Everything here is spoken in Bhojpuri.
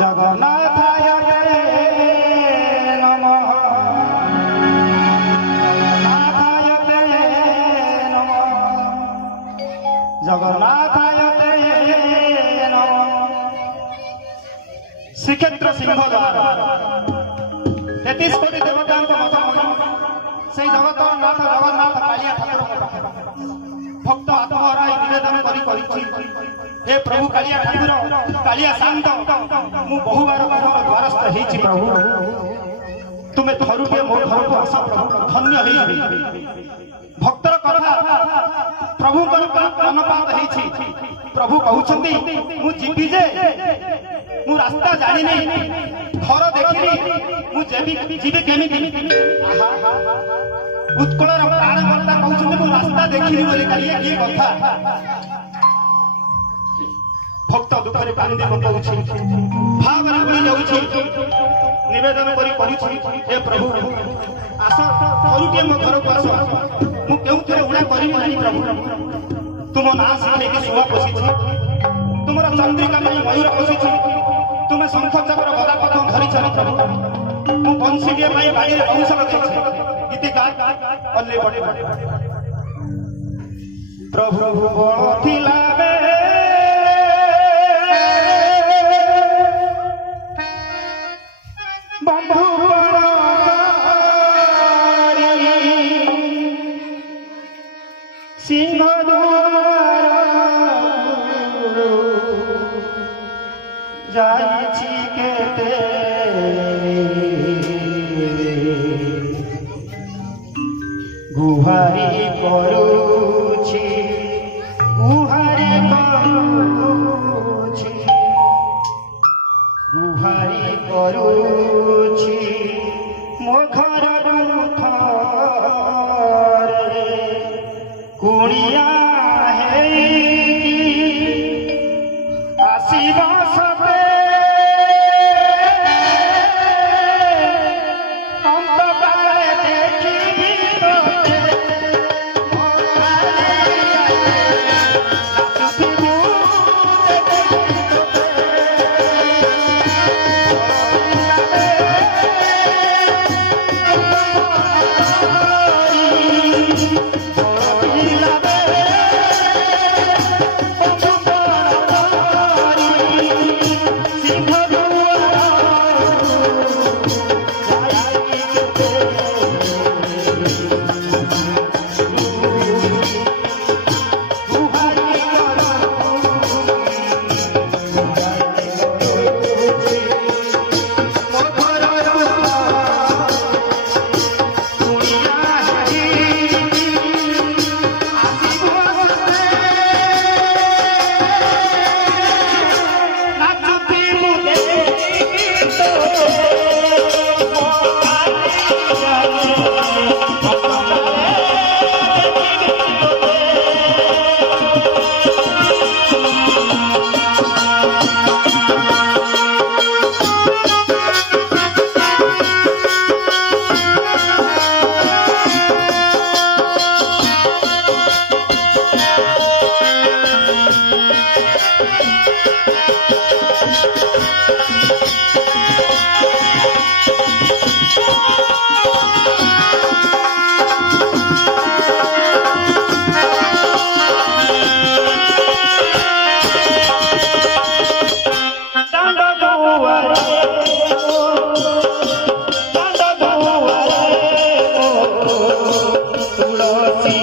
जगन्नाथाय नमः जगन्नाथाय नमः श्रीक्षेत्र सिंहद्वार 33 कोटी देवता से जगतनाथ जगन्नाथ कालिया ठाकुर भक्त आत्महराई निवेदन करी हे प्रभु कालिया ठाकुर कालिया शांत मु बहु बार द्वारस्थ हेछि प्रभु तुमे थरुटे मो घर को आस धन्य हे भक्तर कथा प्रभु अनुपात हेछि प्रभु कहउछन्ती मु जीवी जे मु रास्ता जानि नै घर देखिनी मु जीवी केमिति उत्कलर प्राणकर्ता कहउछन्ती मु रास्ता देखिनी बोली कालिया की कथा भक्त दुखरे कांदी पकाउछि भावना बोली जाउछि निवेदन करी करूछि हे प्रभु आस थरुटे मो घर को आस मु केउथरे उडा करिबि नाही प्रभु तुम नाश लेके सुवा पसिछि तुमरा चंद्रिका में मयूर पसिछि तुम शंख चक्र गदा पद्म धरि चली मु बंशी के माई बाड़ी रे वंश लगे गीत गा अल्ले बड़े प्रभु बोथिला बे बंधु सिंह जाइछि केते गुहारी करूछि गुहारी करूछि गुहारी करूछि मो घर थरे कुणिया हे आसीबा सते तुलसी